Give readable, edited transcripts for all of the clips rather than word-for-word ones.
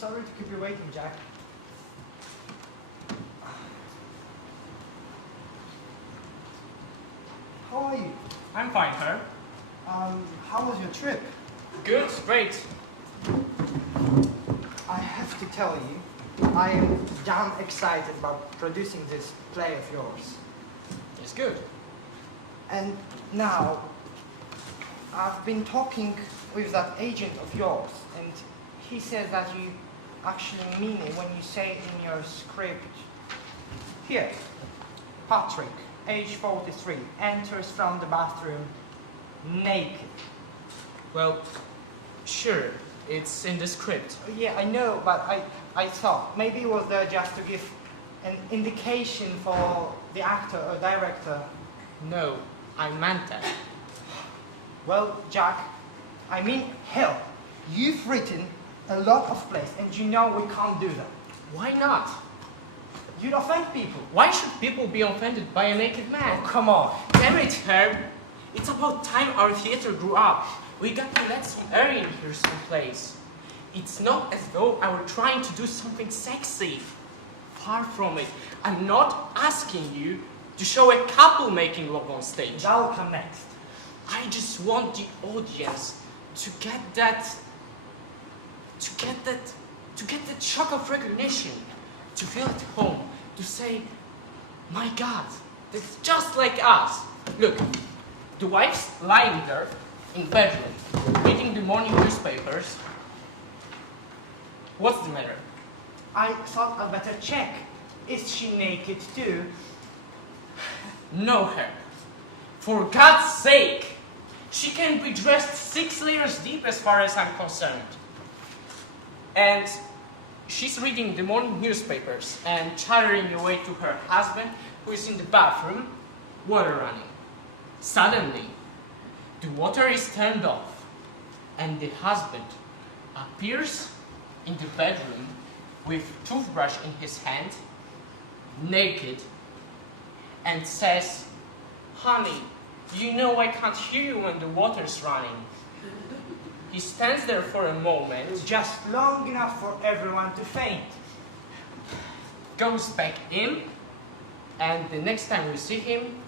sorry to keep you waiting, Jack. How are you? I'm fine, Herb. How was your trip? Good, great. I have to tell you, I am damn excited about producing this play of yours. It's good. And now, I've been talking with that agent of yours, and he says that you actually mean it when you say in your script, here, Patrick, age 43, enters from the bathroom naked. Well, sure, it's in the script. Yeah, I know, but I thought maybe it was there just to give an indication for the actor or director. No, I meant that. Well, Jack, I mean, hell, you've written a lot of plays, and you know we can't do that. Why not? You'd offend people. Why should people be offended by a naked man? Oh, come on. Damn it, Herb. It's about time our theater grew up. We got to let some air in here someplace. It's not as though I were trying to do something sexy. Far from it. I'm not asking you to show a couple making love on stage. That'll come next. I just want the audience to get that shock of recognition, to feel at home, to say, my God, that's just like us. Look, the wife's lying there in bedroom, reading the morning newspapers. What's the matter? I thought I'd better check. Is she naked too? No, Herb. For God's sake! She can be dressed 6 layers deep as far as I'm concerned. And she's reading the morning newspapers and chattering away to her husband, who is in the bathroom, water running. Suddenly, the water is turned off, and the husband appears in the bedroom with toothbrush in his hand, naked, and says, honey, you know I can't hear you when the water's running. He stands there for a moment, Just long enough for everyone to faint. goes back in, and the next time we see him,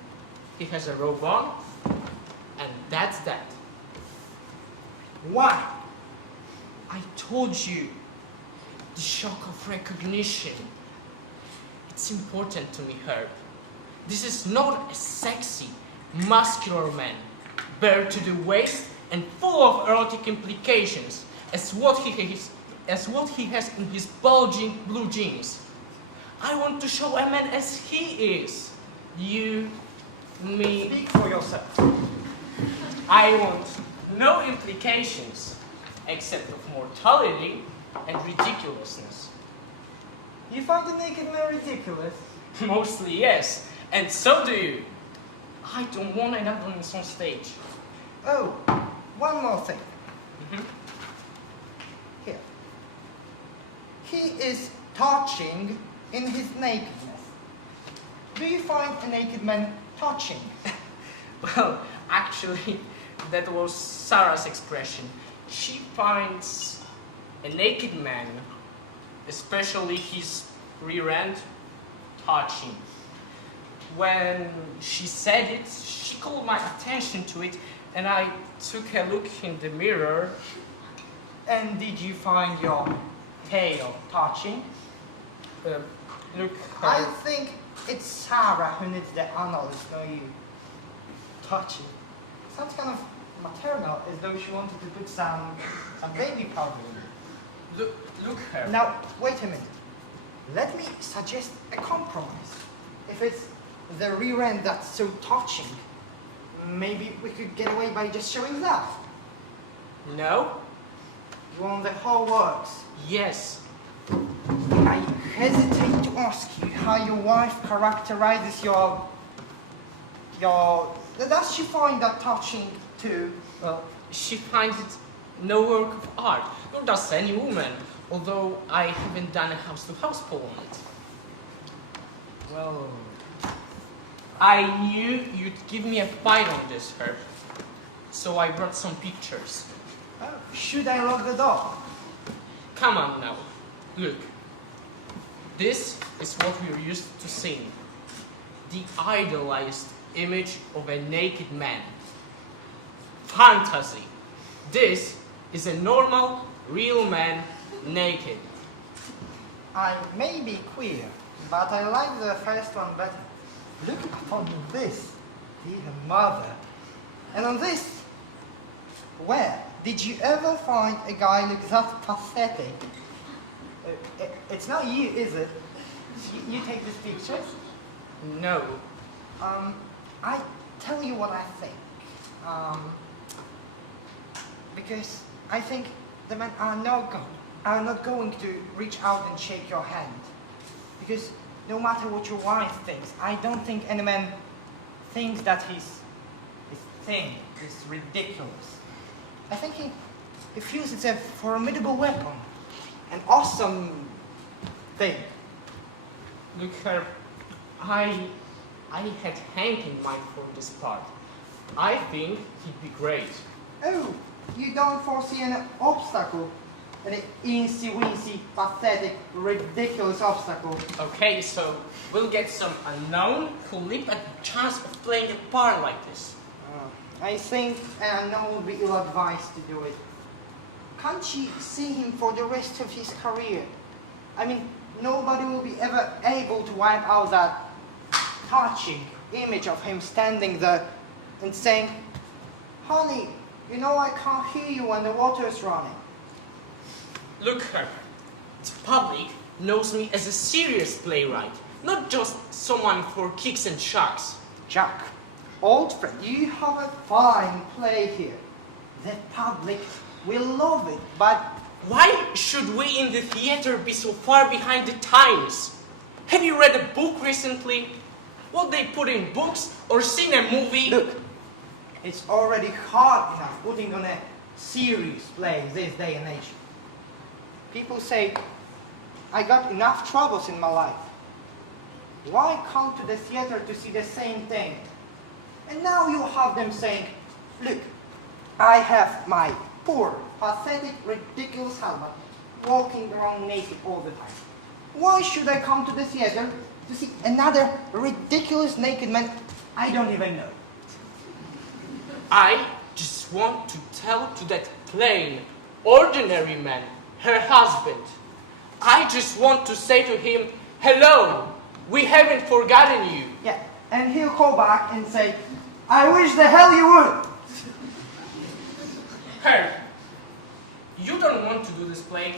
he has a robe on, and that's that. Why? I told you, the shock of recognition. It's important to me, Herb. This is not a sexy, muscular man, bare to the waist and full of erotic implications, as what he has in his bulging blue jeans. I want to show a man as he is. You, me. Speak for yourself. I want no implications except of mortality and ridiculousness. You find the naked man ridiculous? Mostly yes, and so do you. I don't want an audience on stage. Oh, one more thing. Mhm. Here. He is touching in his nakedness. Do you find a naked man touching? Well, actually, that was Sarah's expression. She finds a naked man, especially his rear end, touching. When she said it, she called my attention to it, and I took a look in the mirror. And did you find your tail touching? Look, I think it's Sarah who needs the analyst, not you. Touching. Sounds kind of maternal, as though she wanted to put some baby powder in it. look her. Now, wait a minute. Let me suggest a compromise. If it's the rear end that's so touching, maybe we could get away by just showing that. No? You want the whole works. Yes. I hesitate to ask you how your wife characterizes your... Does she find that touching too? Well, she finds it no work of art, nor does any woman, although I haven't done a house-to-house poll on it. Well... I knew you'd give me a bite on this, Herb, so I brought some pictures. Should I lock the door? Come on now, Look, this is what we're used to seeing. The idolized image of a naked man. Fantasy. This is a normal, real man naked. I may be queer, but I like the first one better. Look upon this, dear mother. And on this, where did you ever find a guy like that pathetic? It's not you, is it? You take these pictures? No. I tell you what I think. Because I think the men are not going to reach out and shake your hand. Because no matter what your wife thinks, I don't think any man thinks that his thing is ridiculous. I think he feels it's a formidable weapon, an awesome thing. Look, Herb, I had Hank in mind for this part. I think he'd be great. Oh, you don't foresee an obstacle? An incy-wincy, pathetic, ridiculous obstacle. Okay, so we'll get some unknown who leap at the chance of playing a part like this. I think an unknown would be ill-advised to do it. Can't you see him for the rest of his career? I mean, nobody will be ever able to wipe out that touching image of him standing there and saying, "Honey, you know I can't hear you when the water's running." Look, Herb, the public knows me as a serious playwright, not just someone for kicks and shocks. Jack, old friend, you have a fine play here. The public will love it, but Why should we in the theater be so far behind the times? Have you read a book recently? What they put in books or seen a movie? look, it's already hard enough putting on a serious play this day and age. People say, I got enough troubles in my life. Why come to the theater to see the same thing? And now you have them saying, look, I have my poor, pathetic, ridiculous husband walking around naked all the time. Why should I come to the theater to see another ridiculous naked man I don't even know? I just want to tell to that plain, ordinary man, her husband. I just want to say to him, hello, we haven't forgotten you. Yeah, and he'll call back and say, I wish the hell you would. Herb, you don't want to do this play?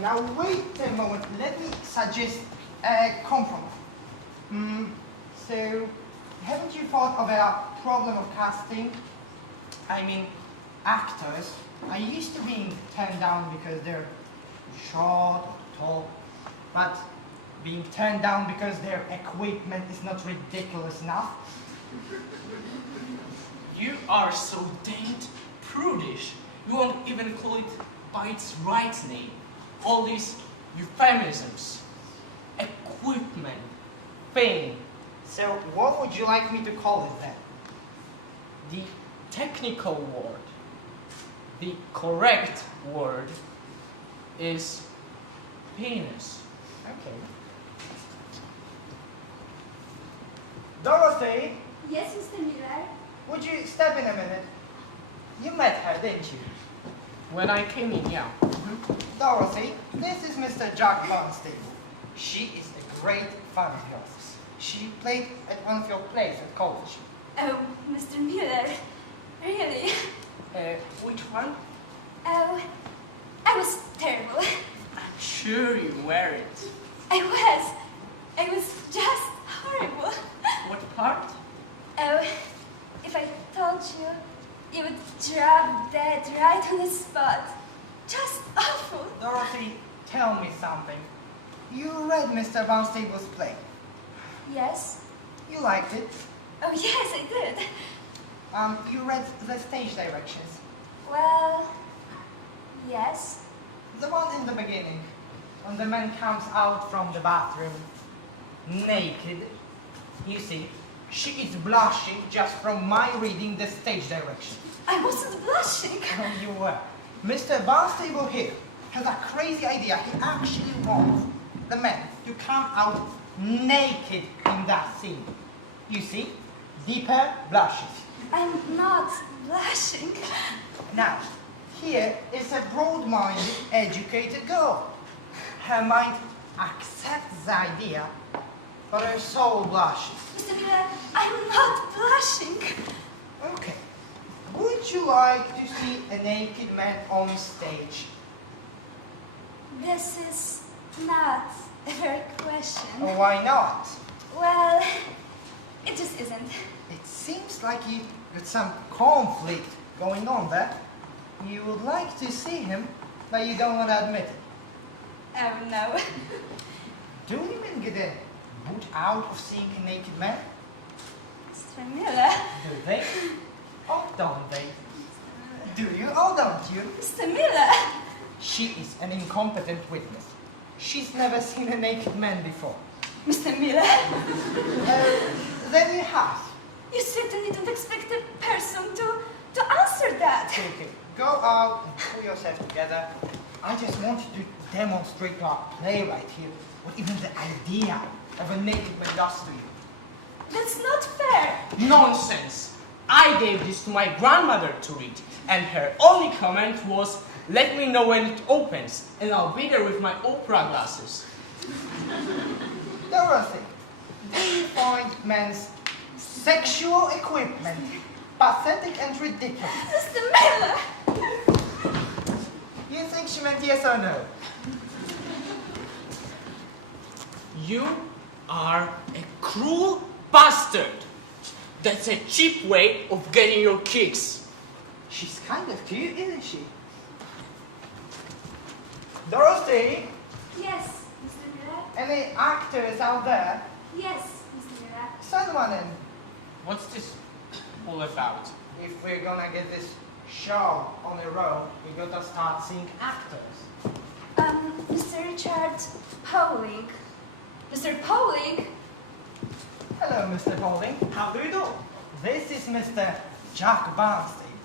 Now wait a moment, let me suggest a compromise. So, haven't you thought of a problem of casting? I mean, actors are used to being turned down because they're short or tall, but being turned down because their equipment is not ridiculous enough. You are so damned prudish. You won't even call it by its right name. All these euphemisms, equipment, thing. So, what would you like me to call it then? The technical word, the correct word is penis. Okay. Dorothy, Yes, Mr. Miller. would you step in a minute? You met her, didn't you? When I came in, yeah. Dorothy, this is Mr. Jack Barnstable. She is a great fan of yours. She played at one of your plays at college. Oh, Mr. Miller. Really? Which one? Oh, I was terrible. I'm sure you weren't. I was just horrible. What part? Oh, if I told you, you would drop dead right on the spot. Just awful. Dorothy, tell me something. You read Mr. Barnstable's play. Yes? You liked it. Oh, yes, I did. You read the stage directions. Well, yes. The one in the beginning, when the man comes out from the bathroom, naked. You see, she is blushing just from my reading the stage direction. I wasn't blushing. You were. Mr. Barnstable here has a crazy idea. He actually wants the men to come out naked in that scene. You see? Deeper blushes. I'm not blushing. Now, here is a broad-minded, educated girl. Her mind accepts the idea, but her soul blushes. Mr. Miller, I'm not blushing. Okay. Would you like to see a naked man on stage? This is not a fair question. Or why not? Well, it just isn't. It seems like you got some conflict going on there. You would like to see him, but you don't want to admit it. Oh, no. Do women get a boot out of seeing a naked man? Mr. Miller. Do they? Or don't they? Do you or don't you? Mr. Miller. She is an incompetent witness. She's never seen a naked man before. Mr. Miller. Then you have. You certainly don't expect a person to answer that. Okay, go out and pull yourself together. I just want you to demonstrate to our playwright here what even the idea of a naked man does to you. That's not fair. Nonsense! I gave this to my grandmother to read, and her only comment was, "Let me know when it opens, and I'll be there with my opera glasses." Dorothy, do you find men's sexual equipment pathetic and ridiculous? Mr. Miller. You think she meant yes or no? You are a cruel bastard! That's a cheap way of getting your kicks. She's kind of cute, isn't she? Dorothy, Yes, Mr. Miller. any actors out there? Yes, Mr. Miller. Send one in. What's this all about? If we're gonna get this show on the road, we gotta start seeing actors. Mr. Richard Powling. Mr. Powling? Hello, Mr. Holding. How do you do? This is Mr. Jack Barnstein.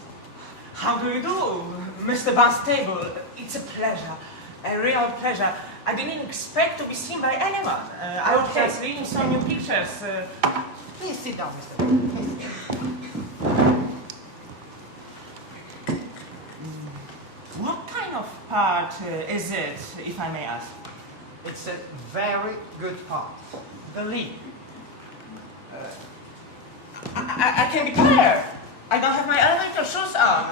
How do you do, Mr. Barnstable? It's a pleasure, a real pleasure. I didn't expect to be seen by anyone. I was Okay. just reading some new pictures. Please sit down, Mr. Holding. Please. What kind of part is it, if I may ask? It's a very good part. The lead. I can be tired. I don't have my elemental shoes on,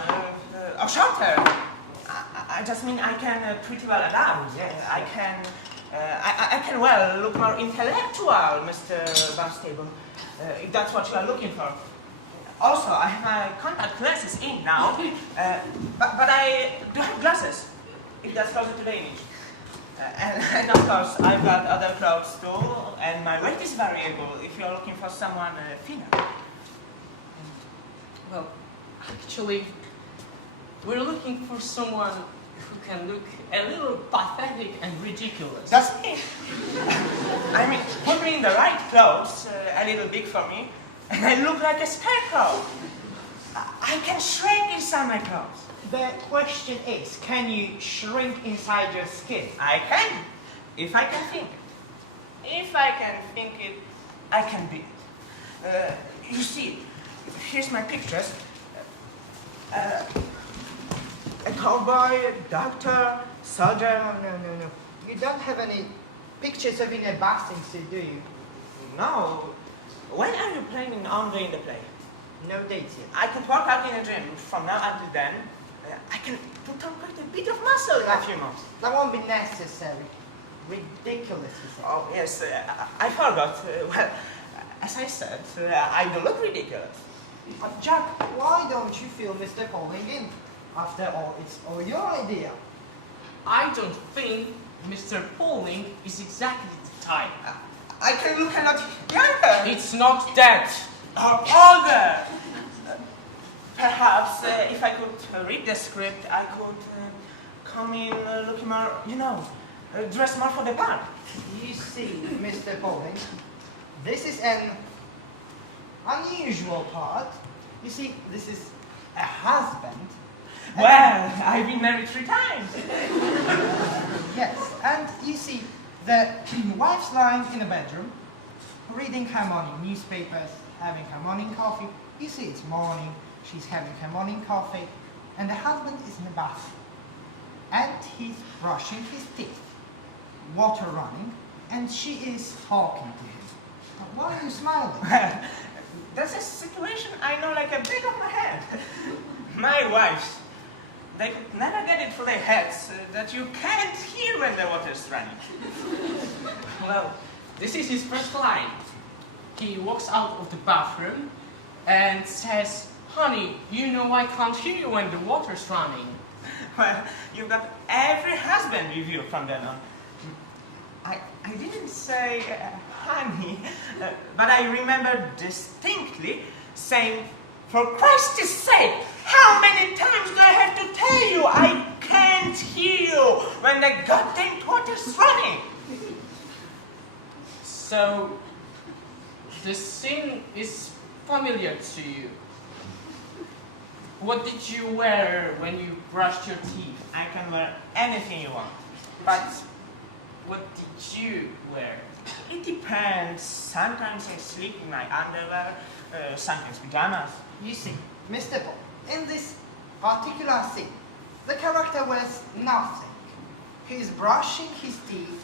or shorter. I just mean I can pretty well adapt. Yes. I can well look more intellectual, Mr. Barnstable, if that's what you are looking for. Also, I have my contact glasses in now, but I do have glasses, if that's closer to the image. And of course, I've got other clothes too, and my weight is variable if you're looking for someone thinner. Well, actually, we're looking for someone who can look a little pathetic and ridiculous. That's me. I mean, put me in the right clothes, a little big for me, and I look like a scarecrow. I can shrink inside my clothes. The question is, can you shrink inside your skin? I can, if I can think it. If I can think it, I can be it. You see, here's my pictures. A cowboy, a doctor, soldier. No. You don't have any pictures of in a bathing suit, do you? No. When are you planning on doing the play? No dates yet. I can work out in a gym from now until then. I can put on quite a bit of muscle in a few months. That won't be necessary. Ridiculous, you said. Oh, yes, I forgot. Well, as I said, I do look ridiculous. Jack, why don't you fill Mr. Holding in? After all, it's all your idea. I don't think Mr. Pauling is exactly the type. I can look a lot younger. It's not that. Or older. Perhaps if I could read the script, I could come in looking more, dress more for the part. You see, Mr. Holding, this is an unusual part. You see, this is a husband. Well, I've been married 3 times. Yes, and you see, the wife's lying in a bedroom, reading her morning newspapers, having her morning coffee. You see, it's morning, she's having her morning coffee, and the husband is in the bathroom. And he's brushing his teeth, water running, and she is talking to him. Why are you smiling? That's a situation I know like a back of my head. My wives, they could never get it through their heads that you can't hear when the water's running. Well, this is his first line. He walks out of the bathroom and says, "Honey, you know I can't hear you when the water's running." Well, you've got every husband with you from then on. I didn't say honey, but I remember distinctly saying, "For Christ's sake, how many times do I have to tell you I can't hear you when the goddamn water's running?" So, the scene is familiar to you. What did you wear when you brushed your teeth? I can wear anything you want. But what did you wear? It depends. Sometimes I sleep in my underwear, sometimes pajamas. You see, Mr. Paul, in this particular scene, the character wears nothing. He's brushing his teeth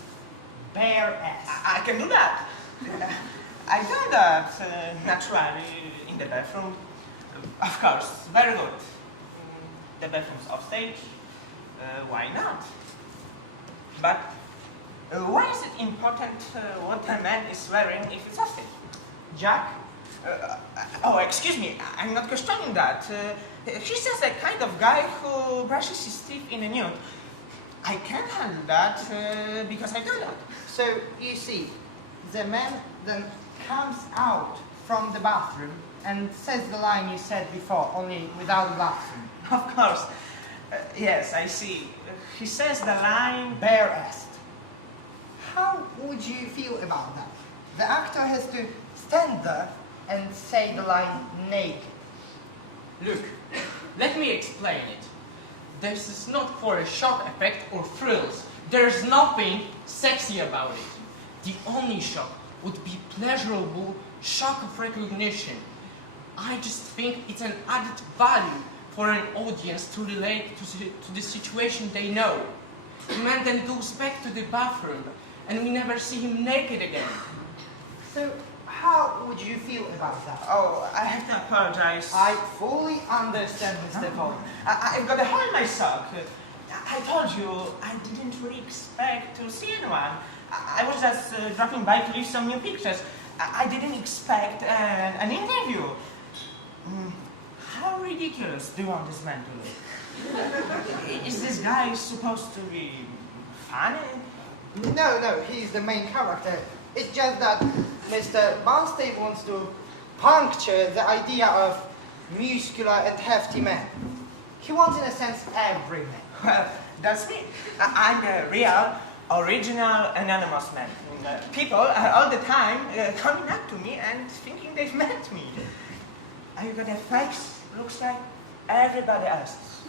bare ass. I can do that. I do that naturally in the bathroom. Of course, very good. The bathroom's off stage. Why not? But why is it important what a man is wearing if it's off stage? Jack? Oh, excuse me, I'm not questioning that. He's just the kind of guy who brushes his teeth in a nude. I can handle that because I do that. So, you see, the man then comes out from the bathroom and says the line you said before, only without the bathroom. Of course. Yes, I see. He says the line... Bare-assed. How would you feel about that? The actor has to stand there and say the line naked. Look, let me explain it. This is not for a shock effect or thrills. There's nothing sexy about it. The only shock would be pleasurable shock of recognition. I just think it's an added value for an audience to relate to the situation they know. The man then goes back to the bathroom and we never see him naked again. So, how would you feel about that? Oh, I have to apologize. I fully understand, Mr. Paul. I've got a hole in my sock. I told you, I didn't really expect to see anyone. I was just dropping by to leave some new pictures. I didn't expect an interview. How ridiculous do you want this man to look? Is this guy supposed to be funny? No, he's the main character. It's just that Mr. Barnstable wants to puncture the idea of muscular and hefty man. He wants, in a sense, every man. Well, that's me. I'm a real, original, anonymous man. People are all the time coming up to me and thinking they've met me. I've got a face, looks like everybody else's.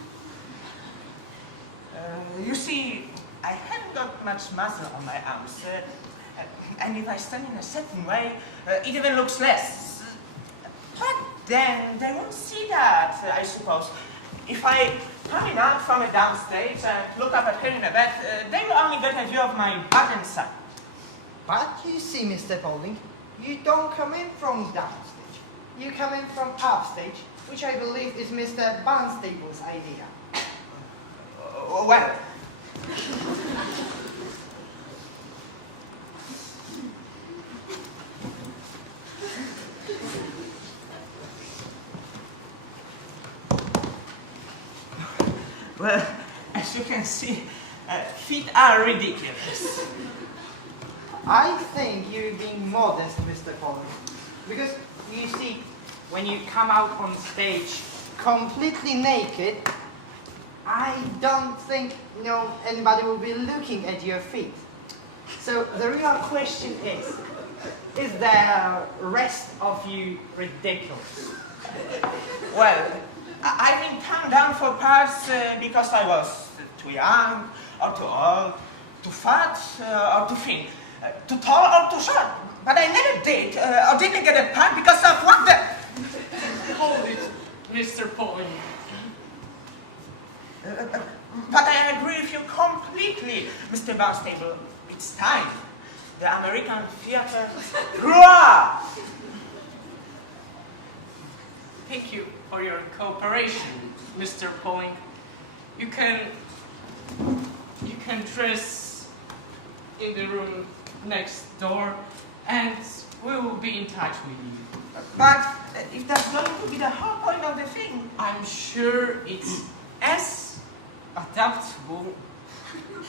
You see, I haven't got much muscle on my arms. And if I stand in a certain way, it even looks less. But then they won't see that, I suppose. If I come out from a downstage and look up at her in a bed, they will only get a view of my butt and side. But you see, Mr. Paulding, you don't come in from downstage. You come in from upstage, which I believe is Mr. Barnstable's idea. Well, well, as you can see, feet are ridiculous. I think you're being modest, Mr. Paulding. Because, you see, when you come out on stage completely naked, I don't think anybody will be looking at your feet. So the real question is the rest of you ridiculous? Well, I've been turned down for parts because I was too young or too old. too fat or too thin, too tall or too short. But I never did or didn't get a part because of what the... Hold it, Mr. Pauling. But I agree with you completely, Mr. Barnstable. It's time. The American theater grew up. Thank you for your cooperation, Mr. Pauling. You can dress in the room next door, and we will be in touch with you. But if that's going to be the whole point of the thing, I'm sure it's as adaptable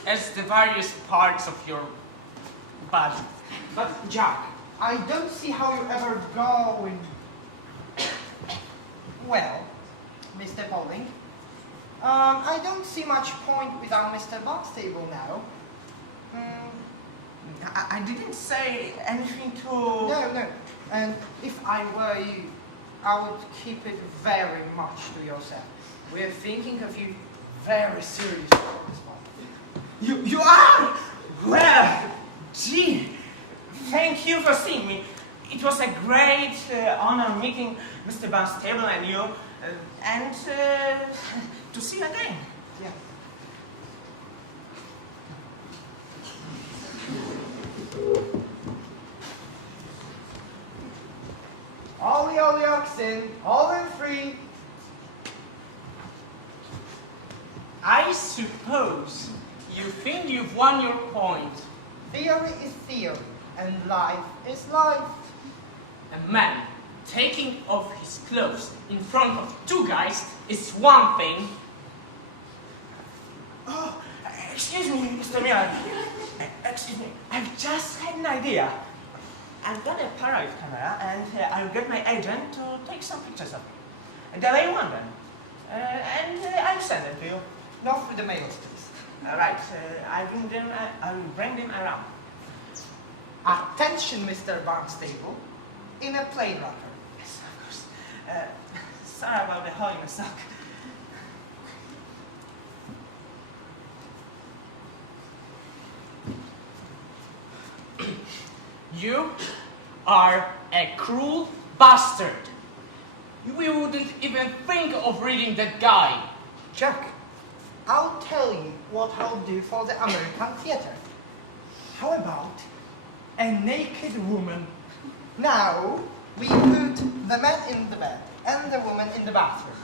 as the various parts of your body. But Jack, I don't see how you ever go in. Well, Mr. Pauling, I don't see much point without Mr. Barnstable now. I didn't say anything to... No. And if I were you, I would keep it very much to yourself. We're thinking of you very seriously at this point. You are? Well, gee, thank you for seeing me. It was a great honor meeting Mr. Barnstable and you, and to see you again. Yeah. All the oxen, all them free. I suppose you think you've won your point. Theory is theory, and life is life. A man taking off his clothes in front of two guys is one thing. Oh, excuse me, Mr. Miller. Excuse me, I've just had an idea. I've got a Polaroid camera, and I'll get my agent to take some pictures of me. The way you want them. And I'll send them to you. Not through the mails, please. All right, I will bring them around. Attention, Mr. Barnstable, in a plain wrapper. Yes, of course. Sorry about the hole in the sock. You are a cruel bastard. We wouldn't even think of reading that guy. Jack, I'll tell you what I'll do for the American theater. How about a naked woman? Now, we put the man in the bed and the woman in the bathroom.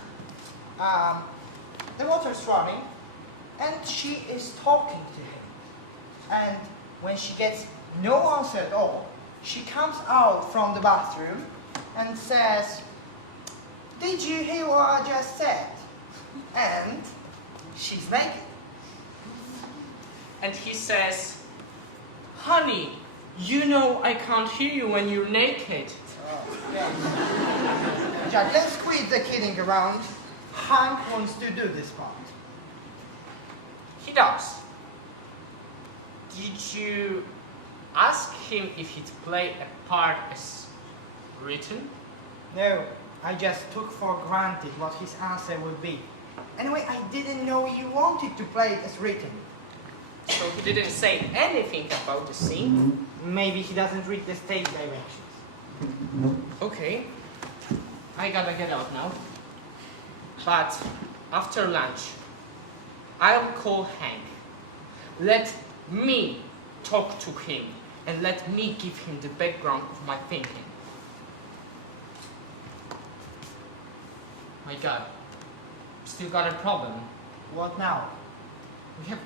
The water's running, and she is talking to him. And when she gets no answer at all, she comes out from the bathroom and says, "Did you hear what I just said?" And she's naked. And he says, "Honey, you know I can't hear you when you're naked." Jack, let's quit the kidding around. Hank wants to do this part. He does. Did you ask him if he'd play a part as written? No, I just took for granted what his answer would be. Anyway, I didn't know you wanted to play it as written. So he didn't say anything about the scene? Maybe he doesn't read the stage directions. Okay, I gotta get out now. But after lunch, I'll call Hank. Let me talk to him and let me give him the background of my thinking. My God, still got a problem. What now? We have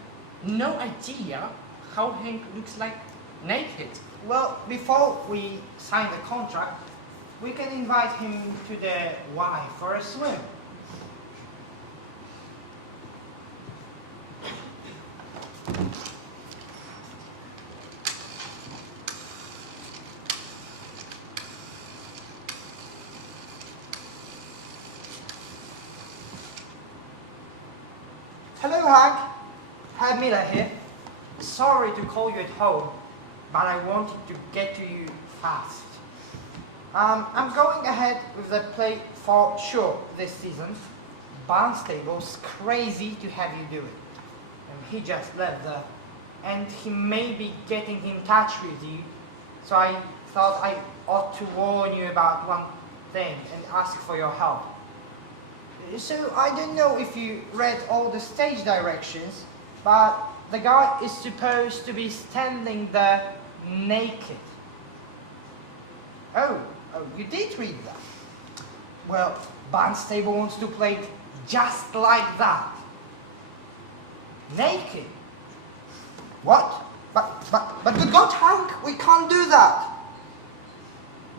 no idea how Hank looks like naked. Well, before we sign the contract, we can invite him to the Y for a swim. Hello, Hank. Herr Miller here. Sorry to call you at home, but I wanted to get to you fast. I'm going ahead with the play for sure this season. Barnstable's crazy to have you do it. And he just left the and he may be getting in touch with you. So I thought I ought to warn you about one thing and ask for your help. So I don't know if you read all the stage directions, but the guy is supposed to be standing there naked. Oh, you did read that. Well, Barnstable wants to play it just like that. Naked. What? But good God, Hank, we can't do that.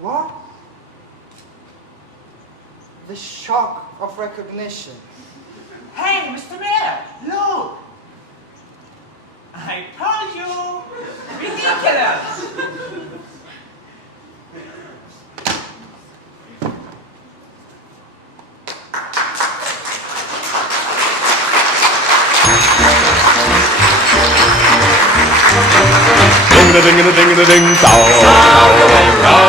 What? The shock of recognition. Hey, Mr. Mayor, look! I told you! Ridiculous! Ding a ding a ding a ding dong.